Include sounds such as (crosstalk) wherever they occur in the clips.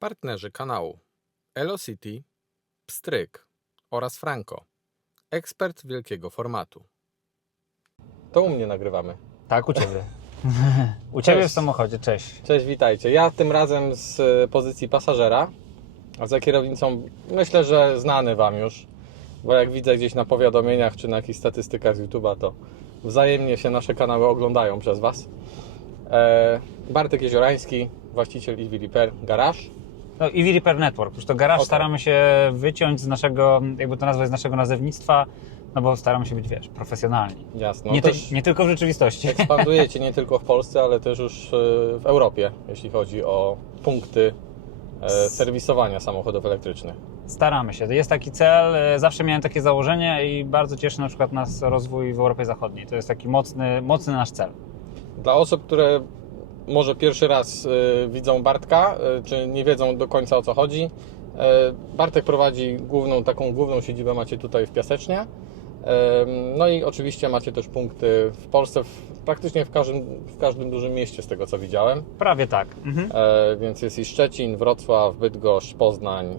Partnerzy kanału Elocity, Pstryk oraz Franco, ekspert wielkiego formatu. To u mnie nagrywamy. Tak, u Ciebie. (laughs) u Ciebie w Cześć. samochodzie, cześć. Cześć, witajcie. Ja tym razem z e, pozycji pasażera, a za kierownicą myślę, że znany Wam już, bo jak widzę gdzieś na powiadomieniach czy na jakichś statystykach z YouTube'a, to wzajemnie się nasze kanały oglądają przez Was. E, Bartek Jeziorański, właściciel EV Repair Garage. No, EV Repair Network. Już to garaż Okej. staramy się wyciąć z naszego, jakby to nazwać, z naszego nazewnictwa, no bo staramy się być, wiesz, profesjonalni. Jasno. nie, ty, nie tylko w rzeczywistości. ekspandujecie nie tylko w Polsce, ale też już e, w Europie, jeśli chodzi o punkty e, serwisowania samochodów elektrycznych. Staramy się. Jest taki cel, e, zawsze miałem takie założenie i bardzo cieszy na przykład nas rozwój w Europie Zachodniej. To jest taki mocny, mocny nasz cel. Dla osób, które może pierwszy raz y, widzą Bartka, y, czy nie wiedzą do końca o co chodzi, y, Bartek prowadzi główną, taką główną siedzibę macie tutaj w Piasecznie. No i oczywiście macie też punkty w Polsce, w, praktycznie w każdym, w każdym dużym mieście z tego co widziałem. Prawie tak. Mhm. E, Więc jest i Szczecin, Wrocław, Bydgoszcz, Poznań,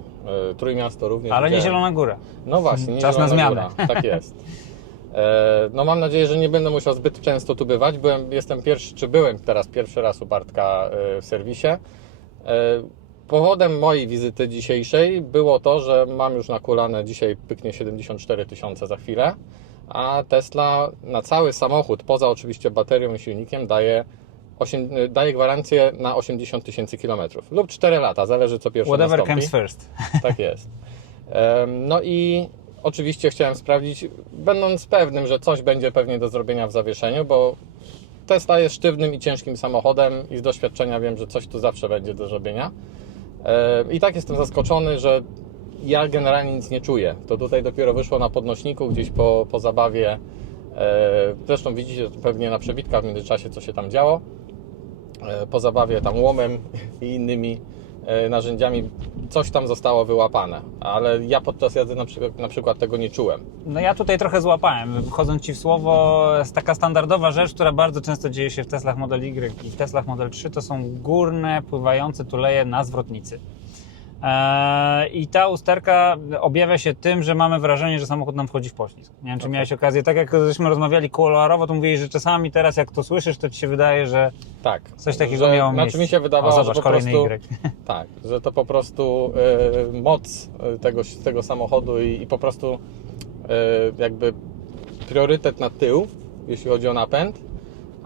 y, Trójmiasto również. Ale nie widziałem. Zielona Góra. No właśnie, nie Czas na Zielona zmianę. Góra. Tak jest. (laughs) E, No mam nadzieję, że nie będę musiał zbyt często tu bywać. Byłem, jestem pierwszy, czy byłem teraz pierwszy raz u Bartka e, w serwisie. E, Powodem mojej wizyty dzisiejszej było to, że mam już nakulane, dzisiaj pyknie 74 tysiące za chwilę, a Tesla na cały samochód, poza oczywiście baterią i silnikiem, daje, daje gwarancję na 80 tysięcy kilometrów lub 4 lata, zależy co pierwsze Whatever nastąpi. comes first. Tak jest. No i oczywiście chciałem sprawdzić, będąc pewnym, że coś będzie pewnie do zrobienia w zawieszeniu, bo Tesla jest sztywnym i ciężkim samochodem i z doświadczenia wiem, że coś tu zawsze będzie do zrobienia. Em, I tak jestem zaskoczony, że ja generalnie nic nie czuję. To tutaj dopiero wyszło na podnośniku, gdzieś po, po zabawie. E, Zresztą widzicie pewnie na przebitkach w międzyczasie, co się tam działo. E, Po zabawie tam łomem i innymi e, narzędziami coś tam zostało wyłapane, ale ja podczas jazdy na przykład, na przykład tego nie czułem. No ja tutaj trochę złapałem. Wchodząc Ci w słowo, jest taka standardowa rzecz, która bardzo często dzieje się w Teslach Model Y i w Teslach Model 3, to są górne, pływające tuleje na zwrotnicy. Eee, I ta usterka objawia się tym, że mamy wrażenie, że samochód nam wchodzi w poślizg. Nie wiem, czy Okej. miałeś okazję, tak jak żeśmy rozmawiali kolorowo, to mówiłeś, że czasami teraz jak to słyszysz, to Ci się wydaje, że Tak. coś takiego że, miało Znaczy miejsce. mi się wydawało, o, że zobacz, po kolejny prostu... Y. (laughs) Tak, że to po prostu e, moc e, tego, tego samochodu i, i po prostu e, jakby priorytet na tył, jeśli chodzi o napęd,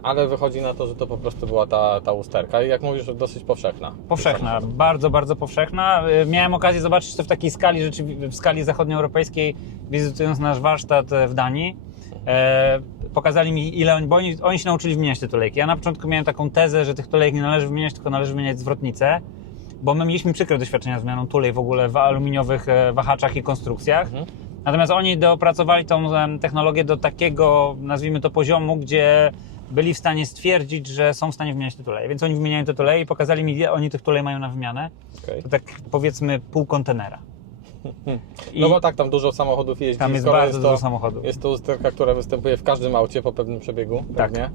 ale wychodzi na to, że to po prostu była ta, ta usterka i jak mówisz, dosyć powszechna. Powszechna, bardzo, bardzo powszechna. Y, Miałem okazję zobaczyć to w takiej skali, w skali zachodnioeuropejskiej, wizytując nasz warsztat e, w Danii. E, pokazali mi, ile oni, bo oni, oni się nauczyli wymieniać te tulejki. Ja na początku miałem taką tezę, że tych tulejek nie należy wymieniać, tylko należy wymieniać zwrotnice, bo my mieliśmy przykre doświadczenia z zmianą tulej w ogóle w aluminiowych e, wahaczach i konstrukcjach. Mhm. Natomiast oni dopracowali tą technologię do takiego, nazwijmy to, poziomu, gdzie byli w stanie stwierdzić, że są w stanie wymieniać te tuleje. Więc oni wymieniają te tuleje i pokazali mi, ile oni tych tulej mają na wymianę. Okej. To tak powiedzmy pół kontenera. (laughs) I No bo tak, tam dużo samochodów jeździ. tam jest bardzo jest dużo to, samochodów. Jest to usterka, która występuje w każdym aucie po pewnym przebiegu, Tak. pewnie.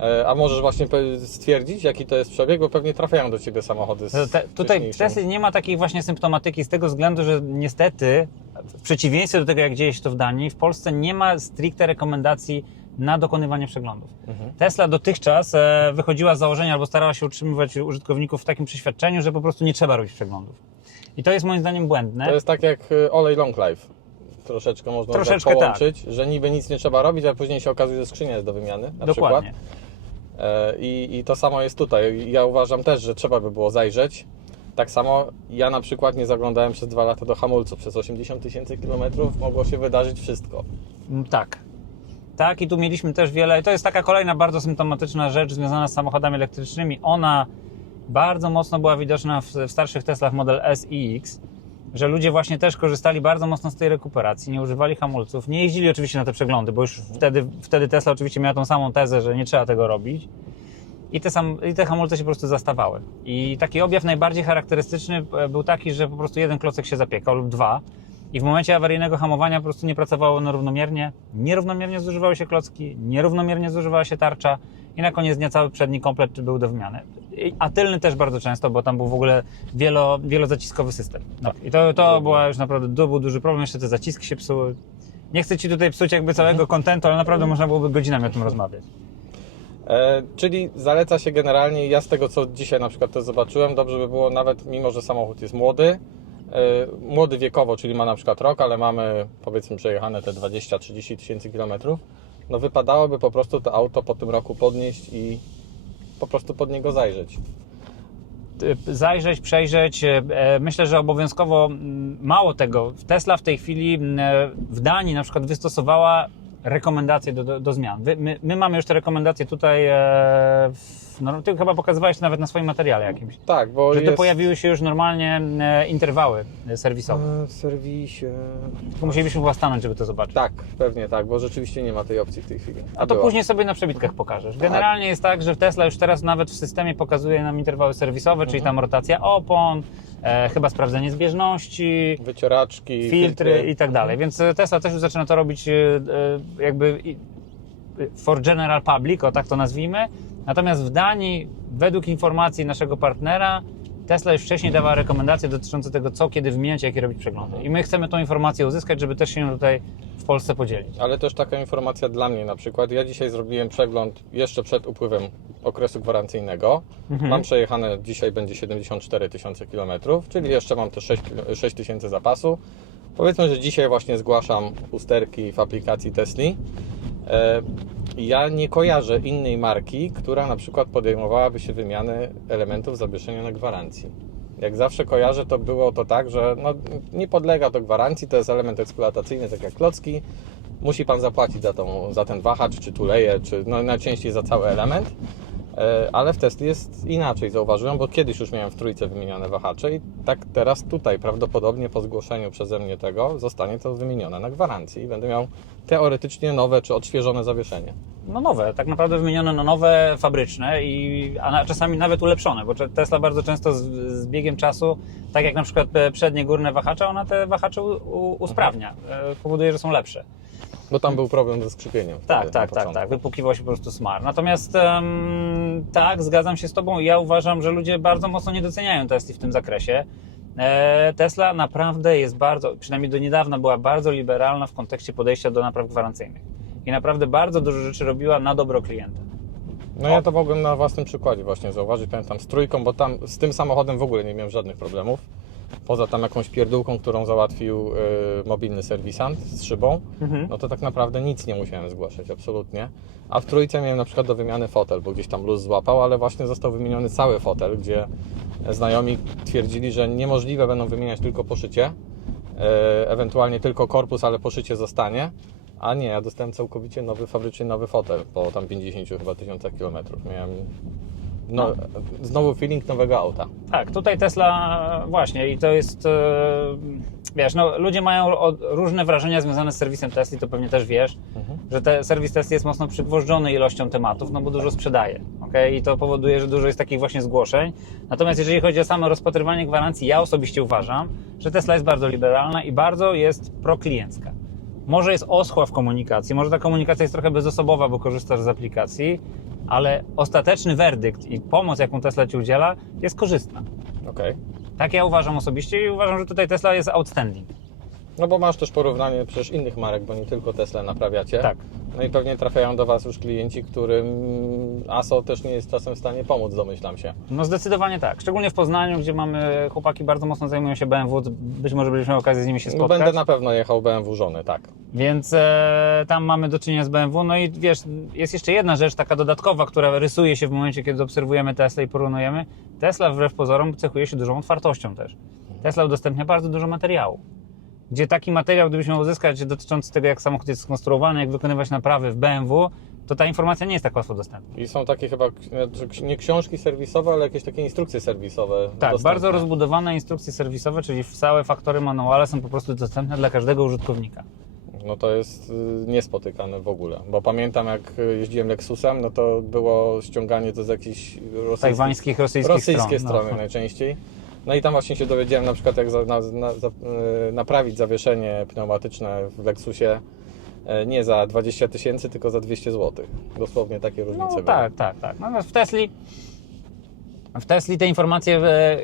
E, A możesz właśnie stwierdzić, jaki to jest przebieg, bo pewnie trafiają do Ciebie samochody z Te, tutaj w nie ma takiej właśnie symptomatyki z tego względu, że niestety, w przeciwieństwie do tego, jak dzieje się to w Danii, w Polsce nie ma stricte rekomendacji na dokonywanie przeglądów. Mhm. Tesla dotychczas e, wychodziła z założenia albo starała się utrzymywać użytkowników w takim przeświadczeniu, że po prostu nie trzeba robić przeglądów. I to jest moim zdaniem błędne. To jest tak jak y, olej long life. Troszeczkę można Troszeczkę tak połączyć, że niby nic nie trzeba robić, a później się okazuje, że skrzynia jest do wymiany na Dokładnie. przykład. E, I, I to samo jest tutaj. Ja uważam też, że trzeba by było zajrzeć. Tak samo ja na przykład nie zaglądałem przez dwa lata do hamulców. Przez 80 tysięcy kilometrów mogło się wydarzyć wszystko. Mm, Tak. Tak, i tu mieliśmy też wiele. To jest taka kolejna bardzo symptomatyczna rzecz związana z samochodami elektrycznymi. Ona bardzo mocno była widoczna w, w starszych Teslach Model S i X, że ludzie właśnie też korzystali bardzo mocno z tej rekuperacji, nie używali hamulców, nie jeździli oczywiście na te przeglądy, bo już wtedy, wtedy Tesla oczywiście miała tą samą tezę, że nie trzeba tego robić. I te, sam, I te hamulce się po prostu zastawały. I taki objaw najbardziej charakterystyczny e, był taki, że po prostu jeden klocek się zapiekał lub dwa. I w momencie awaryjnego hamowania po prostu nie pracowało one równomiernie, nierównomiernie zużywały się klocki, nierównomiernie zużywała się tarcza i na koniec dnia cały przedni komplet był do wymiany. A tylny też bardzo często, bo tam był w ogóle wielo, wielozaciskowy system. No, I to, to była już naprawdę to był duży problem, jeszcze te zaciski się psuły. Nie chcę Ci tutaj psuć jakby całego kontentu, ale naprawdę można byłoby godzinami o tym rozmawiać. E, czyli zaleca się generalnie, ja z tego co dzisiaj na przykład też zobaczyłem, dobrze by było nawet, mimo że samochód jest młody, młody wiekowo, czyli ma na przykład rok, ale mamy powiedzmy przejechane te 20-30 tysięcy kilometrów, no wypadałoby po prostu to auto po tym roku podnieść i po prostu pod niego zajrzeć. zajrzeć, przejrzeć. e, Myślę, że obowiązkowo mm, mało tego. Tesla w tej chwili mm, e, w Danii na przykład wystosowała rekomendacje do, do, do zmian. Wy- My, my mamy już te rekomendacje tutaj, e, w, no, ty chyba pokazywałeś to nawet na swoim materiale jakimś, Tak, bo że to jest... pojawiły się już normalnie e, interwały e, serwisowe. E, w serwisie... Tylko musielibyśmy chyba stanąć, żeby to zobaczyć. Tak, pewnie tak, bo rzeczywiście nie ma tej opcji w tej chwili. A to była. później sobie na przebitkach pokażesz. Generalnie jest tak, że Tesla już teraz nawet w systemie pokazuje nam interwały serwisowe, czyli tam rotacja opon, e, chyba sprawdzenie zbieżności, Wycieraczki, filtry i tak dalej. Więc e, Tesla też już zaczyna to robić e, e, jakby i- for general public, o tak to nazwijmy. Natomiast w Danii, według informacji naszego partnera, Tesla już wcześniej dawała rekomendacje dotyczące tego, co kiedy wymieniać, jakie robić przeglądy. I my chcemy tą informację uzyskać, żeby też się tutaj w Polsce podzielić. Ale też taka informacja dla mnie na przykład. Ja dzisiaj zrobiłem przegląd jeszcze przed upływem okresu gwarancyjnego. Mhm. Mam przejechane, dzisiaj będzie 74 tysiące kilometrów, czyli jeszcze mam te 6, kilo- 6 tysięcy zapasu. Powiedzmy, że dzisiaj właśnie zgłaszam usterki w aplikacji Tesli. Ja nie kojarzę innej marki, która na przykład podejmowałaby się wymiany elementów zawieszenionych gwarancji. Jak zawsze kojarzę, to było to tak, że no, nie podlega do gwarancji, to jest element eksploatacyjny, tak jak klocki. Musi Pan zapłacić za, tą, za ten wahacz, czy tuleję, czy no, najczęściej za cały element. E, Ale w Tesli jest inaczej, zauważyłem, bo kiedyś już miałem w trójce wymienione wahacze i tak teraz tutaj prawdopodobnie po zgłoszeniu przeze mnie tego zostanie to wymienione na gwarancji i będę miał teoretycznie nowe czy odświeżone zawieszenie. No nowe, tak naprawdę wymienione no nowe, fabryczne, i, a na, czasami nawet ulepszone, bo Tesla bardzo często z, z biegiem czasu, tak jak na przykład e, przednie górne wahacze, ona te wahacze u, u, usprawnia, e, powoduje, że są lepsze. Bo tam był problem ze skrzypieniem. Tak, tak, tak, początku. tak, wypukiwał się po prostu smar. Natomiast em, tak, zgadzam się z Tobą, ja uważam, że ludzie bardzo mocno nie doceniają Tesli w tym zakresie. E, Tesla naprawdę jest bardzo, przynajmniej do niedawna była bardzo liberalna w kontekście podejścia do napraw gwarancyjnych. I naprawdę bardzo dużo rzeczy robiła na dobro klienta. No ja to mogłem na własnym przykładzie właśnie zauważyć, pamiętam z trójką, bo tam z tym samochodem w ogóle nie miałem żadnych problemów. Poza tam jakąś pierdółką, którą załatwił y, mobilny serwisant z szybą, Mhm. no to tak naprawdę nic nie musiałem zgłaszać, absolutnie. A w trójce miałem na przykład do wymiany fotel, bo gdzieś tam luz złapał, ale właśnie został wymieniony cały fotel, gdzie znajomi twierdzili, że niemożliwe będą wymieniać tylko poszycie, y, ewentualnie tylko korpus, ale poszycie zostanie. A nie, ja dostałem całkowicie nowy, fabrycznie nowy fotel po tam 50 chyba tysiącach kilometrów. Miałem no, znowu feeling nowego auta. Tak, tutaj Tesla właśnie i to jest, e, wiesz, no, ludzie mają różne wrażenia związane z serwisem Tesla, to pewnie też wiesz, że te, serwis Tesla jest mocno przygwożdżony ilością tematów, no bo dużo sprzedaje, okay? i to powoduje, że dużo jest takich właśnie zgłoszeń. Natomiast jeżeli chodzi o samo rozpatrywanie gwarancji, ja osobiście uważam, że Tesla jest bardzo liberalna i bardzo jest prokliencka. Może jest oschła w komunikacji, może ta komunikacja jest trochę bezosobowa, bo korzystasz z aplikacji, ale ostateczny werdykt i pomoc, jaką Tesla Ci udziela, jest korzystna. Okej. Tak ja uważam osobiście i uważam, że tutaj Tesla jest outstanding. No bo masz też porównanie przecież innych marek, bo nie tylko Tesla naprawiacie. Tak. No i pewnie trafiają do Was już klienci, którym ASO też nie jest czasem w stanie pomóc, domyślam się. No zdecydowanie tak. Szczególnie w Poznaniu, gdzie mamy chłopaki bardzo mocno zajmują się BMW, być może będziemy mieli okazję z nimi się No spotkać. będę na pewno jechał BMW żony, tak. Więc e, tam mamy do czynienia z BMW. No i wiesz, jest jeszcze jedna rzecz taka dodatkowa, która rysuje się w momencie, kiedy obserwujemy Tesla i porównujemy. Tesla wbrew pozorom cechuje się dużą otwartością też. Tesla udostępnia bardzo dużo materiału. Gdzie taki materiał, gdybyśmy miał uzyskać dotyczący tego, jak samochód jest skonstruowany, jak wykonywać naprawy w BMW, to ta informacja nie jest tak łatwo dostępna. I są takie chyba, znaczy, nie książki serwisowe, ale jakieś takie instrukcje serwisowe. Tak, dostępne. bardzo rozbudowane instrukcje serwisowe, czyli całe faktory manuale są po prostu dostępne dla każdego użytkownika. No to jest y, niespotykane w ogóle, bo pamiętam jak y, jeździłem Lexusem, no to było ściąganie to z jakichś rosyjskich, Tajwańskich, rosyjskich rosyjskie stron. strony No. najczęściej. No i tam właśnie się dowiedziałem na przykład jak za, na, na, za, y, naprawić zawieszenie pneumatyczne w Lexusie e, nie za 20 tysięcy, tylko za 200 zł. Dosłownie takie różnice No były. tak, tak, tak. Natomiast w Tesli, w Tesli te informacje e,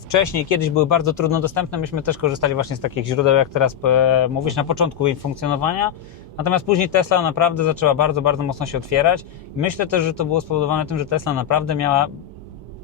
wcześniej, kiedyś były bardzo trudno dostępne. Myśmy też korzystali właśnie z takich źródeł, jak teraz e, mówisz, na początku jej funkcjonowania. Natomiast później Tesla naprawdę zaczęła bardzo, bardzo mocno się otwierać. Myślę też, że to było spowodowane tym, że Tesla naprawdę miała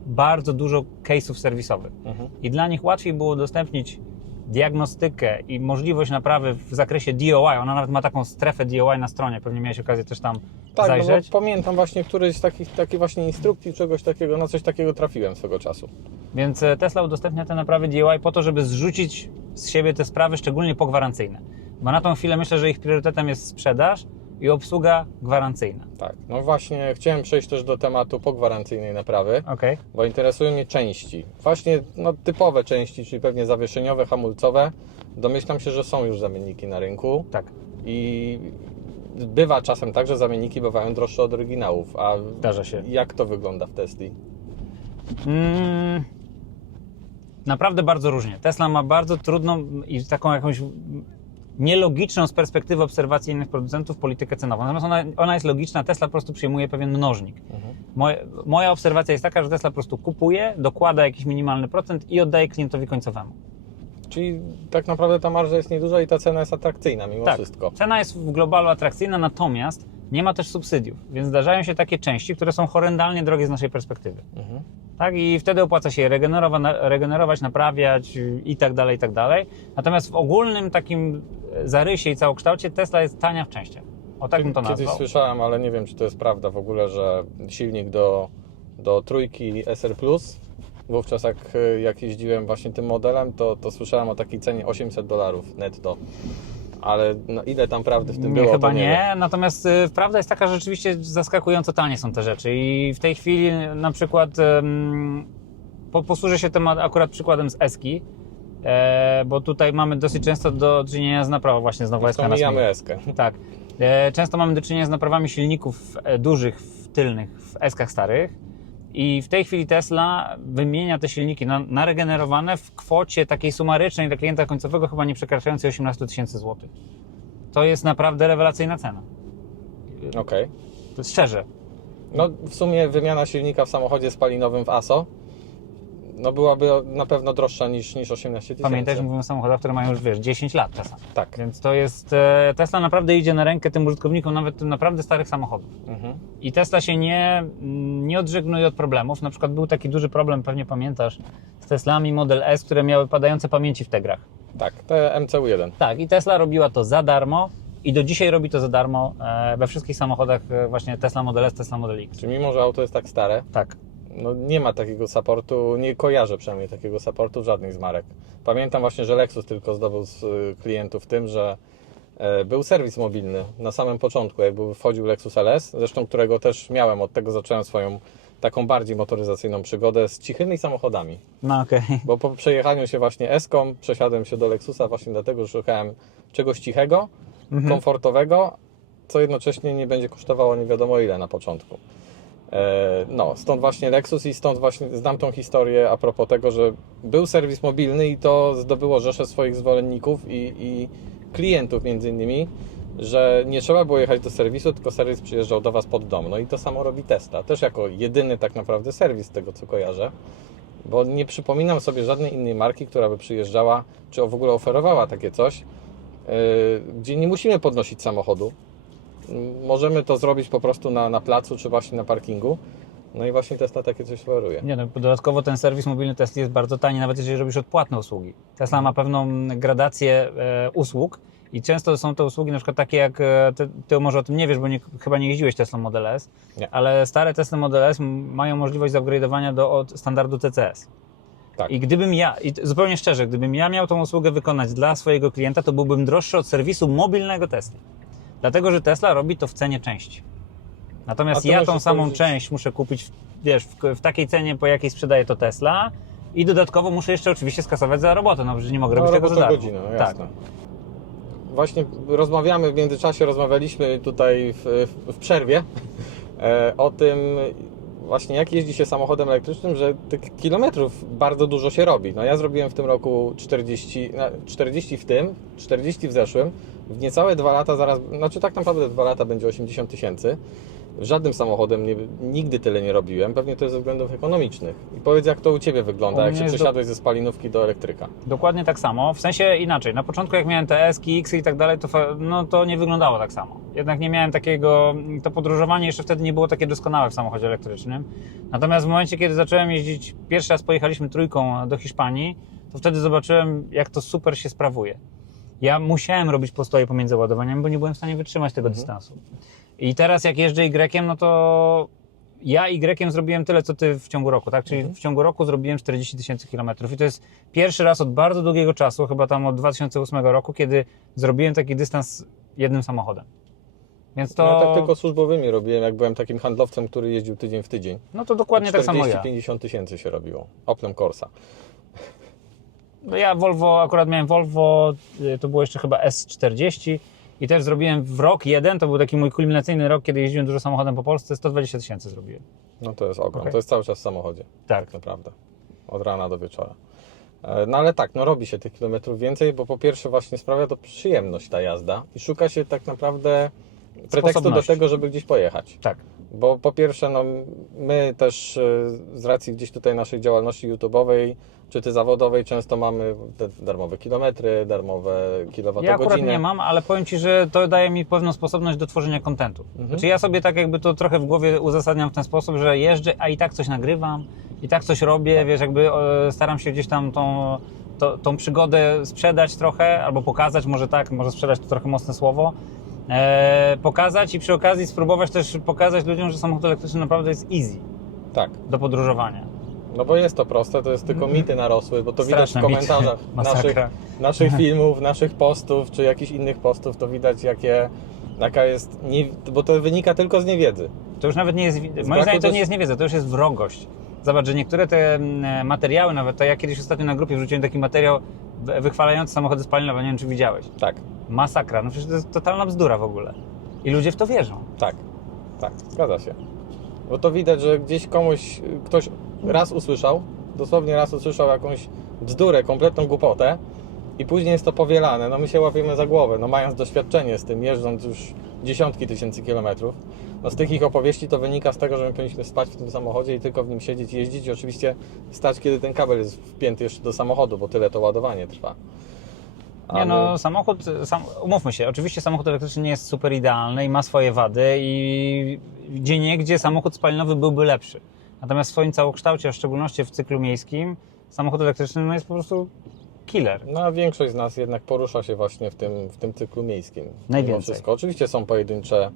bardzo dużo case'ów serwisowych. Mhm. I dla nich łatwiej było udostępnić diagnostykę i możliwość naprawy w zakresie DOI. Ona nawet ma taką strefę DOI na stronie, pewnie miałeś okazję też tam Tak, no zajrzeć. pamiętam właśnie któryś z takich, takich właśnie instrukcji, czegoś takiego, na coś takiego trafiłem swego czasu. Więc e, Tesla udostępnia te naprawy DIY po to, żeby zrzucić z siebie te sprawy, szczególnie pogwarancyjne. Bo na tą chwilę myślę, że ich priorytetem jest sprzedaż i obsługa gwarancyjna. Tak, no właśnie chciałem przejść też do tematu pogwarancyjnej naprawy, Okej. bo interesują mnie części. Właśnie no, typowe części, czyli pewnie zawieszeniowe, hamulcowe. Domyślam się, że są już zamienniki na rynku Tak. i bywa czasem tak, że zamienniki bywają droższe od oryginałów. A Zdarza się. jak to wygląda w Tesli? Mm, naprawdę bardzo różnie. Tesla ma bardzo trudną i taką jakąś nielogiczną z perspektywy obserwacji innych producentów politykę cenową. Natomiast ona, ona jest logiczna, Tesla po prostu przyjmuje pewien mnożnik. Moje, moja obserwacja jest taka, że Tesla po prostu kupuje, dokłada jakiś minimalny procent i oddaje klientowi końcowemu. Czyli tak naprawdę ta marża jest nieduża i ta cena jest atrakcyjna mimo Tak. wszystko. Cena jest w globalu atrakcyjna, natomiast nie ma też subsydiów, więc zdarzają się takie części, które są horrendalnie drogie z naszej perspektywy. Mhm. Tak, i wtedy opłaca się je regenerować, naprawiać i tak dalej, i tak dalej. Natomiast w ogólnym takim e, zarysie i całokształcie Tesla jest tania w częściach. O tak bym to Kiedyś nazwał. słyszałem, ale nie wiem, czy to jest prawda w ogóle, że silnik do, do trójki SR+, wówczas jak, jak jeździłem właśnie tym modelem, to, to słyszałem o takiej cenie 800 dolarów netto. Ale no, ile tam prawdy w tym Nie, było, chyba nie, nie, natomiast y, prawda jest taka, że rzeczywiście zaskakująco tanie są te rzeczy i w tej chwili na przykład ym, po, posłużę się tym akurat przykładem z Eski, e, bo tutaj mamy dosyć często do czynienia z naprawą właśnie nas Pomijamy mija. eskę. (laughs) Tak. E, Często mamy do czynienia z naprawami silników e, dużych, w tylnych, w eskach starych. I w tej chwili Tesla wymienia te silniki na, na regenerowane w kwocie takiej sumarycznej dla klienta końcowego, chyba nie przekraczającej 18 tysięcy złotych. To jest naprawdę rewelacyjna cena. Okej. Jest szczerze. No w sumie wymiana silnika w samochodzie spalinowym w ASO no byłaby na pewno droższa niż, niż 18 tysięcy. Pamiętaj, że mówimy o samochodach, które mają już wiesz, 10 lat czasami. Tak. Więc to jest. e, Tesla naprawdę idzie na rękę tym użytkownikom, nawet tym naprawdę starych samochodów. Mhm. I Tesla się nie, nie odżegnuje od problemów. Na przykład był taki duży problem, pewnie pamiętasz, z Teslami Model S, które miały padające pamięci w tegrach. Tak, te MCU1. Tak, i Tesla robiła to za darmo i do dzisiaj robi to za darmo e, we wszystkich samochodach e, właśnie Tesla Model S, Tesla Model X. Czy mimo, że auto jest tak stare, Tak. No nie ma takiego supportu, nie kojarzę przynajmniej takiego supportu w żadnej z marek. Pamiętam właśnie, że Lexus tylko zdobył z y, klientów tym, że e, był serwis mobilny na samym początku, jak był, wchodził Lexus LS, zresztą którego też miałem, od tego zacząłem swoją taką bardziej motoryzacyjną przygodę z cichymi samochodami. No okej. Bo po przejechaniu się właśnie Eską przesiadłem się do Lexusa właśnie dlatego, że szukałem czegoś cichego, Mhm. komfortowego, co jednocześnie nie będzie kosztowało nie wiadomo ile na początku. E, No, stąd właśnie Lexus i stąd właśnie znam tą historię a propos tego, że był serwis mobilny i to zdobyło rzeszę swoich zwolenników i, i klientów między innymi, że nie trzeba było jechać do serwisu, tylko serwis przyjeżdżał do Was pod dom. No i to samo robi Tesla, też jako jedyny tak naprawdę serwis tego co kojarzę, bo nie przypominam sobie żadnej innej marki, która by przyjeżdżała, czy w ogóle oferowała takie coś, yy, gdzie nie musimy podnosić samochodu. Możemy to zrobić po prostu na, na placu, czy właśnie na parkingu. No i właśnie Tesla takie coś oferuje. Nie, no, dodatkowo ten serwis mobilny Tesla jest bardzo tani, nawet jeżeli robisz odpłatne usługi. Tesla ma pewną gradację e, usług i często są to usługi na przykład takie jak, e, ty, ty może o tym nie wiesz, bo nie, chyba nie jeździłeś Tesla Model S, Nie. ale stare Tesla Model S mają możliwość zupgrade'owania do od standardu TCS. Tak. I gdybym ja, i zupełnie szczerze, gdybym ja miał tą usługę wykonać dla swojego klienta, to byłbym droższy od serwisu mobilnego Tesla. Dlatego, że Tesla robi to w cenie części. Natomiast ja tą samą powiedzieć- część muszę kupić, wiesz, w, w takiej cenie, po jakiej sprzedaje to Tesla i dodatkowo muszę jeszcze oczywiście skasować za robotę, no przecież nie mogę robić No, tego za darmo. godzinę, no tak. jasne. Właśnie rozmawiamy, w międzyczasie rozmawialiśmy tutaj w, w, w przerwie (laughs) e, o tym, właśnie jak jeździ się samochodem elektrycznym, że tych kilometrów bardzo dużo się robi. No ja zrobiłem w tym roku 40, no, 40 w tym, 40 w zeszłym. W niecałe dwa lata zaraz, znaczy tak naprawdę dwa lata będzie 80 tysięcy. Żadnym samochodem nie, nigdy tyle nie robiłem, pewnie to jest ze względów ekonomicznych. I powiedz jak to u Ciebie wygląda, U jak mnie się jest do- przesiadłeś ze spalinówki do elektryka. Dokładnie tak samo, w sensie inaczej. Na początku jak miałem te S, X i tak dalej, to, fa- no, to nie wyglądało tak samo. Jednak nie miałem takiego, to podróżowanie jeszcze wtedy nie było takie doskonałe w samochodzie elektrycznym. Natomiast w momencie, kiedy zacząłem jeździć, pierwszy raz pojechaliśmy trójką do Hiszpanii, to wtedy zobaczyłem, jak to super się sprawuje. Ja musiałem robić postoje pomiędzy ładowaniami, bo nie byłem w stanie wytrzymać tego dystansu. I teraz jak jeżdżę Y, no to ja Y zrobiłem tyle, co ty w ciągu roku, tak? Czyli w ciągu roku zrobiłem 40 tysięcy kilometrów. I to jest pierwszy raz od bardzo długiego czasu, chyba tam od 2008 roku, kiedy zrobiłem taki dystans jednym samochodem. Więc to, Ja tak tylko służbowymi robiłem, jak byłem takim handlowcem, który jeździł tydzień w tydzień. no to dokładnie tak samo ja. 40-50 tysięcy się robiło. Oplem Corsa. No ja Volvo, akurat miałem Volvo, y, to było jeszcze chyba S40 i też zrobiłem w rok jeden, to był taki mój kulminacyjny rok, kiedy jeździłem dużo samochodem po Polsce, 120 tysięcy zrobiłem. No to jest ogrom. Okej. To jest cały czas w samochodzie. Tak. Tak naprawdę. Od rana do wieczora. E, No ale tak, no robi się tych kilometrów więcej, bo po pierwsze właśnie sprawia to przyjemność ta jazda i szuka się tak naprawdę pretekstu do tego, żeby gdzieś pojechać. Tak. Bo po pierwsze, no, my też e, z racji gdzieś tutaj naszej działalności YouTube'owej, czy ty zawodowej, często mamy te darmowe kilometry, darmowe Ja akurat kilowatogodziny. nie mam, ale powiem Ci, że to daje mi pewną sposobność do tworzenia kontentu. Mhm. Znaczy ja sobie tak jakby to trochę w głowie uzasadniam w ten sposób, że jeżdżę, a i tak coś nagrywam, i tak coś robię, wiesz, jakby staram się gdzieś tam tą, to, tą przygodę sprzedać trochę, albo pokazać, może tak, może sprzedać to trochę mocne słowo, pokazać i przy okazji spróbować też pokazać ludziom, że samochód elektryczny naprawdę jest easy Tak. do podróżowania. No bo jest to proste, to jest tylko mity narosły, bo to widać w Mhm. Straszne komentarzach (laughs) naszych, naszych (laughs) filmów, naszych postów, czy jakichś innych postów, to widać jakie, jaka jest, nie, bo to wynika tylko z niewiedzy. To już nawet nie jest. braku Moim zdaniem to nie jest niewiedza, to już jest wrogość. Zobacz, że niektóre te mm, materiały, nawet to ja kiedyś ostatnio na grupie wrzuciłem taki materiał wy- wychwalający samochody spalinowe, nie wiem czy widziałeś. Tak, Masakra, no przecież to jest totalna bzdura w ogóle. I ludzie w to wierzą. tak, tak, zgadza się. Bo to widać, że gdzieś komuś, ktoś raz usłyszał, dosłownie raz usłyszał jakąś bzdurę, kompletną głupotę i później jest to powielane. No my się łapiemy za głowę, no mając doświadczenie z tym, jeżdżąc już dziesiątki tysięcy kilometrów. No z tych ich opowieści to wynika z tego, że my powinniśmy spać w tym samochodzie i tylko w nim siedzieć jeździć i oczywiście stać, kiedy ten kabel jest wpięty jeszcze do samochodu, bo tyle to ładowanie trwa. Nie no, samochód, sam, umówmy się, oczywiście samochód elektryczny nie jest super idealny i ma swoje wady i gdzie niegdzie samochód spalinowy byłby lepszy. Natomiast w swoim całokształcie, a w szczególności w cyklu miejskim, samochód elektryczny no, jest po prostu killer. No a większość z nas jednak porusza się właśnie w tym, w tym cyklu miejskim. Najwięcej. Wszystko. Oczywiście są pojedyncze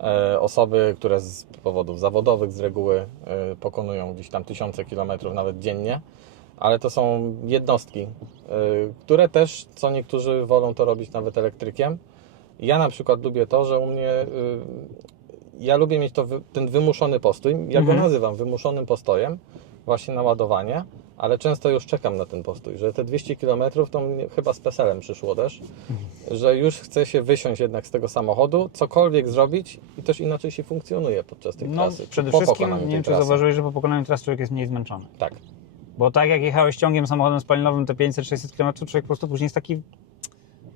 e, osoby, które z powodów zawodowych z reguły e, pokonują gdzieś tam tysiące kilometrów nawet dziennie, ale to są jednostki, e, które też, co niektórzy wolą to robić nawet elektrykiem. Ja na przykład lubię to, że u mnie e, ja lubię mieć to, ten wymuszony postój. Ja go Mhm. nazywam wymuszonym postojem, właśnie na ładowanie, ale często już czekam na ten postój, że te 200 km to mnie chyba z PESEL-em przyszło też, że już chcę się wysiąść jednak z tego samochodu, cokolwiek zrobić i też inaczej się funkcjonuje podczas tej No trasy. przede po wszystkim, nie wiem czy trasy. zauważyłeś, że po pokonaniu trasy człowiek jest mniej zmęczony. Tak, Bo tak jak jechałeś ciągiem samochodem spalinowym te 500-600 km, człowiek po prostu później jest taki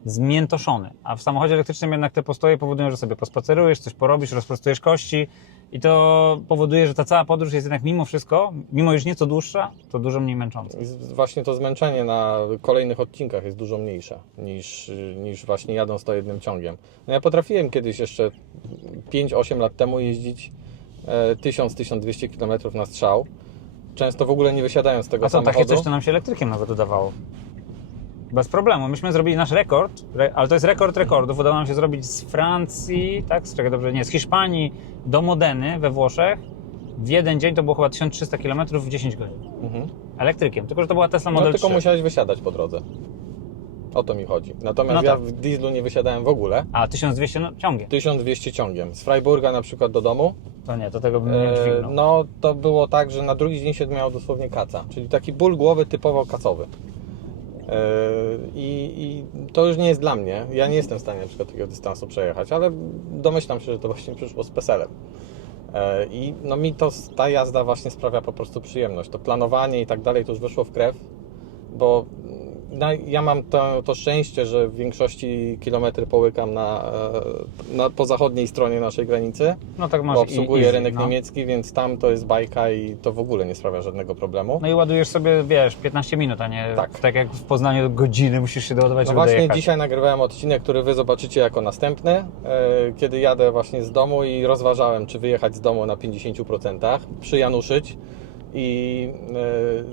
zmiętoszony. A w samochodzie elektrycznym jednak te postoje powodują, że sobie pospacerujesz, coś porobisz, rozprostujesz kości i to powoduje, że ta cała podróż jest jednak mimo wszystko, mimo już nieco dłuższa, to dużo mniej męcząca. Właśnie to zmęczenie na kolejnych odcinkach jest dużo mniejsze niż, niż właśnie jadąc to jednym ciągiem. No ja potrafiłem kiedyś jeszcze 5-8 lat temu jeździć e, 1000-1200 km na strzał. Często w ogóle nie wysiadając z tego A to samochodu. takie coś to nam się elektrykiem nawet udawało. Bez problemu. Myśmy zrobili nasz rekord, re, ale to jest rekord rekordów. Udało nam się zrobić z Francji, tak? Z czego dobrze, nie, z Hiszpanii do Modeny we Włoszech. W jeden dzień to było chyba 1300 km w 10 godzin. Mhm. Elektrykiem, tylko że to była Tesla No Model tylko 3. musiałeś wysiadać po drodze. O to mi chodzi. Natomiast No ja tak. w dieslu nie wysiadałem w ogóle. A 1200 no, ciągiem. 1200 ciągiem. Z Freiburga na przykład do domu. To nie, to tego bym nie E, dźwignął. no to było tak, że na drugi dzień się miało dosłownie kaca. Czyli taki ból głowy typowo kacowy. E, I, I to już nie jest dla mnie. Ja nie jestem w stanie na przykład takiego dystansu przejechać, ale domyślam się, że to właśnie przyszło z PESEL-em. E, I no mi to ta jazda właśnie sprawia po prostu przyjemność. To planowanie i tak dalej to już wyszło w krew, bo ja mam to, to szczęście, że w większości kilometry połykam na, e, na, po zachodniej stronie naszej granicy, No tak masz bo obsługuję easy, rynek no. niemiecki, więc tam to jest bajka i to w ogóle nie sprawia żadnego problemu. No i ładujesz sobie, wiesz, 15 minut, a nie Tak. tak, jak w Poznaniu godziny musisz się doładować, No właśnie dojechać. dzisiaj nagrywałem odcinek, który Wy zobaczycie jako następny, e, kiedy jadę właśnie z domu i rozważałem, czy wyjechać z domu na 50%, przyjanuszyć i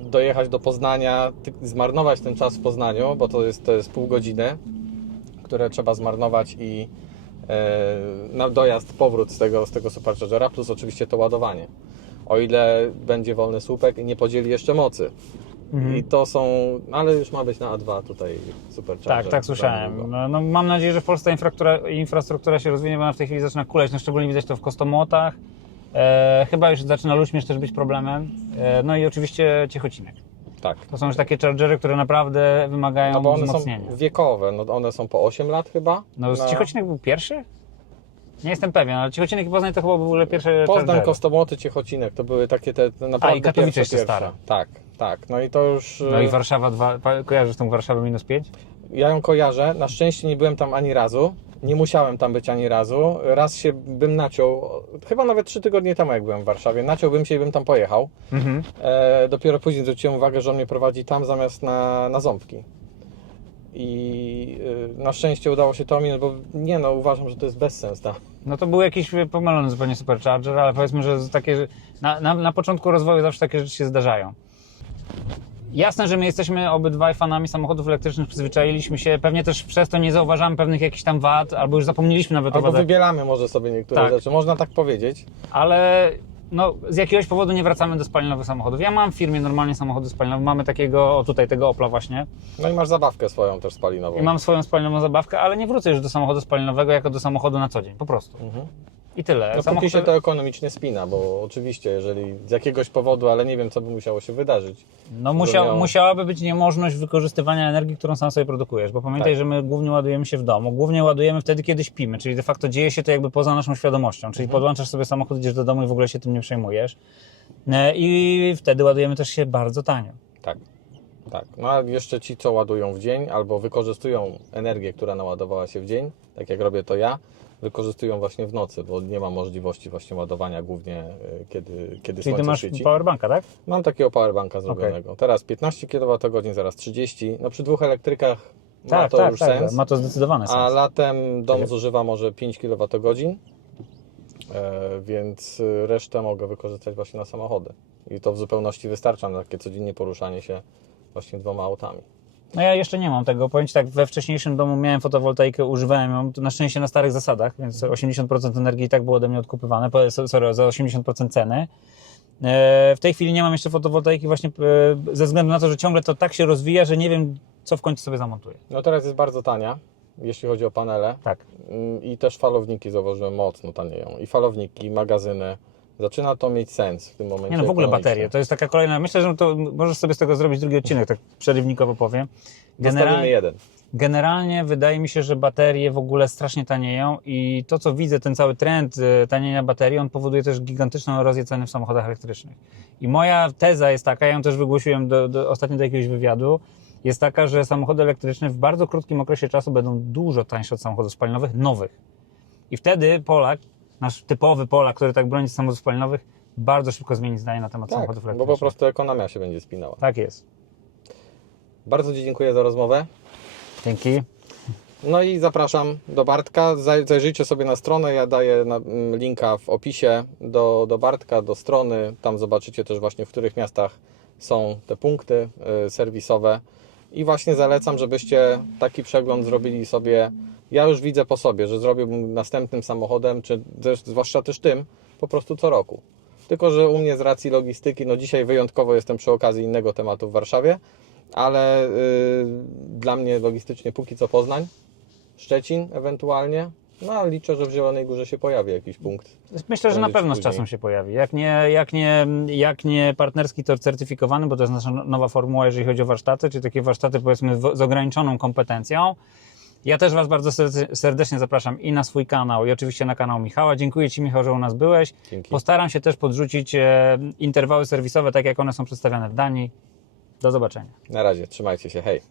e, dojechać do Poznania, zmarnować ten czas w Poznaniu, bo to jest, to jest pół godziny, które trzeba zmarnować i e, na dojazd, powrót z tego, z tego Superchargera, plus oczywiście to ładowanie. O ile będzie wolny słupek i nie podzieli jeszcze mocy. Mhm. I to są, ale już ma być na A2 tutaj Supercharger. Tak, tak słyszałem. No, no, mam nadzieję, że w Polsce infrastruktura, infrastruktura się rozwinie, bo ona w tej chwili zaczyna kuleć. No, szczególnie widać to w kostomotach. E, chyba już zaczyna Luśmierz też być problemem. E, no i oczywiście Ciechocinek. Tak. To są już takie chargery, które naprawdę wymagają No bo one wzmocnienia. są wiekowe, no one są po 8 lat chyba. No z Ciechocinek był pierwszy? Nie jestem pewien, ale Ciechocinek i Poznań to chyba były w ogóle pierwsze Poznań, chargery. Kostomoty, Ciechocinek, to były takie te, te naprawdę A, i Katowice pierwsze, jeszcze pierwsze. stare. Tak, tak. No i to już... No i e, Warszawa 2, kojarzysz tą Warszawę minus 5? Ja ją kojarzę, na szczęście nie byłem tam ani razu. Nie musiałem tam być ani razu. Raz się bym naciął, chyba nawet trzy tygodnie temu jak byłem w Warszawie, naciąłbym się i bym tam pojechał. Mhm. E, dopiero później zwróciłem uwagę, że on mnie prowadzi tam zamiast na, na ząbki. I e, na szczęście udało się to ominąć, bo nie no, uważam, że to jest bezsens tam. No to był jakiś pomylony zupełnie supercharger, ale powiedzmy, że takie, na, na, na początku rozwoju zawsze takie rzeczy się zdarzają. Jasne, że my jesteśmy obydwaj fanami samochodów elektrycznych, przyzwyczailiśmy się, pewnie też przez to nie zauważamy pewnych jakichś tam wad, albo już zapomnieliśmy nawet o Albo wadach, wybielamy może sobie niektóre Tak. rzeczy, można tak powiedzieć. ale no, z jakiegoś powodu nie wracamy do spalinowych samochodów. Ja mam w firmie normalnie samochody spalinowe, mamy takiego, o tutaj tego Opla właśnie, No i masz zabawkę swoją też spalinową. i mam swoją spalinową zabawkę, ale nie wrócę już do samochodu spalinowego jako do samochodu na co dzień, po prostu. Mhm. I tyle. No póki się to ekonomicznie spina, bo oczywiście, jeżeli z jakiegoś powodu, ale nie wiem, co by musiało się wydarzyć. No musiał, miał- musiałaby być niemożność wykorzystywania energii, którą sam sobie produkujesz, bo pamiętaj, Tak. że my głównie ładujemy się w domu, głównie ładujemy wtedy, kiedy śpimy, czyli de facto dzieje się to jakby poza naszą świadomością, czyli Mhm. podłączasz sobie samochód, idziesz do domu i w ogóle się tym nie przejmujesz E, i wtedy ładujemy też się bardzo tanio. Tak. Tak. No a jeszcze ci, co ładują w dzień, albo wykorzystują energię, która naładowała się w dzień, tak jak robię to ja, wykorzystują właśnie w nocy, bo nie ma możliwości właśnie ładowania głównie y, kiedy, kiedy Czyli ty masz świeci. powerbanka, tak? Mam takiego powerbanka zrobionego. Teraz 15 kWh, zaraz 30. No przy dwóch elektrykach ma tak, to tak, już tak, sens. ma to zdecydowany sens. A latem dom Tak. zużywa może 5 kWh, e, więc y, resztę mogę wykorzystać właśnie na samochody. I to w zupełności wystarcza na takie codziennie poruszanie się właśnie dwoma autami. No ja jeszcze nie mam tego. Powiem Ci tak, we wcześniejszym domu miałem fotowoltaikę, używałem ją, na szczęście na starych zasadach, więc 80% energii i tak było ode mnie odkupywane, sorry, za 80% ceny. E, W tej chwili nie mam jeszcze fotowoltaiki właśnie e, ze względu na to, że ciągle to tak się rozwija, że nie wiem, co w końcu sobie zamontuję. No teraz jest bardzo tania, jeśli chodzi o panele. Tak. I też falowniki zauważyłem mocno tanieją. I falowniki, i magazyny. Zaczyna to mieć sens w tym momencie. Nie no, w ogóle baterie. To jest taka kolejna, myślę, że to możesz sobie z tego zrobić drugi odcinek, tak przerywnikowo powiem. Generalnie, jeden. Generalnie wydaje mi się, że baterie w ogóle strasznie tanieją i to, co widzę, ten cały trend e, tanienia baterii, on powoduje też gigantyczną erozję ceny w samochodach elektrycznych. I moja teza jest taka, ja ją też wygłosiłem do, do, ostatnio do jakiegoś wywiadu, jest taka, że samochody elektryczne w bardzo krótkim okresie czasu będą dużo tańsze od samochodów spalinowych, nowych. I wtedy Polak, nasz typowy Polak, który tak broni samochodów spalinowych, bardzo szybko zmieni zdanie na temat Tak, samochodów bo elektrycznych. po prostu ekonomia się będzie spinała. Tak jest. Bardzo Ci dziękuję za rozmowę. Dzięki. No i zapraszam do Bartka. Zaj- Zajrzyjcie sobie na stronę. Ja daję linka w opisie do, do Bartka, do strony. Tam zobaczycie też właśnie, w których miastach są te punkty y, serwisowe. I właśnie zalecam, żebyście taki przegląd zrobili sobie. Ja już widzę po sobie, że zrobiłbym następnym samochodem, czy też, zwłaszcza też tym, po prostu co roku. Tylko, że u mnie z racji logistyki, no dzisiaj wyjątkowo jestem przy okazji innego tematu w Warszawie, ale y, dla mnie logistycznie póki co Poznań, Szczecin ewentualnie. No ale liczę, że w Zielonej Górze się pojawi jakiś punkt. Myślę, że na czy pewno z później. czasem się pojawi. Jak nie, jak, nie, jak nie partnerski, to certyfikowany, bo to jest nasza nowa formuła, jeżeli chodzi o warsztaty, czyli takie warsztaty powiedzmy z ograniczoną kompetencją. Ja też Was bardzo serdecznie zapraszam i na swój kanał, i oczywiście na kanał Michała. Dziękuję Ci, Michał, że u nas byłeś. Dzięki. Postaram się też podrzucić e, interwały serwisowe, tak jak one są przedstawiane w Danii. Do zobaczenia. Na razie, trzymajcie się, hej.